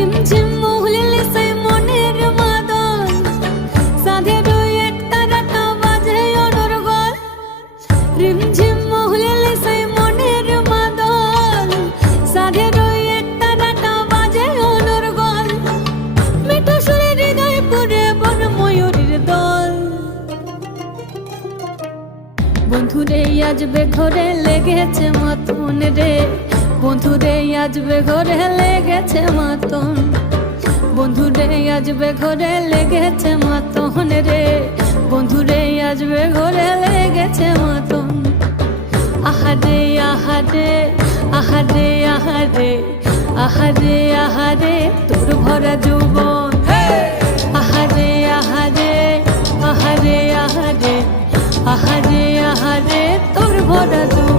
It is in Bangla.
রিমঝিম মহুলিলে সেই মনের মাদল, সাধের এক তারাটা বাজে অনর্গল। রিমঝিম মহুলিলে সেই মনের মাদল, সাধের এক তারাটা বাজে অনর্গল। মিঠু সুরে হৃদয় পুরে বন ময়ূরীর দল। বন্ধুরে আসবে ঘরে লেগেছে মতন রে, বন্ধুরে আসবে ঘরে লেগেছে মতন। বন্ধুরে আসবে ঘরে লেগেছে মতন রে, বন্ধুরে আসবে ঘরে লেগেছে মতন। আহারে আহারে আহারে আহারে আহারে আহারে তোর ভরা যৌবন। আহারে আহারে আহারে আহারে আহারে আহারে তোর ভরা যৌবন।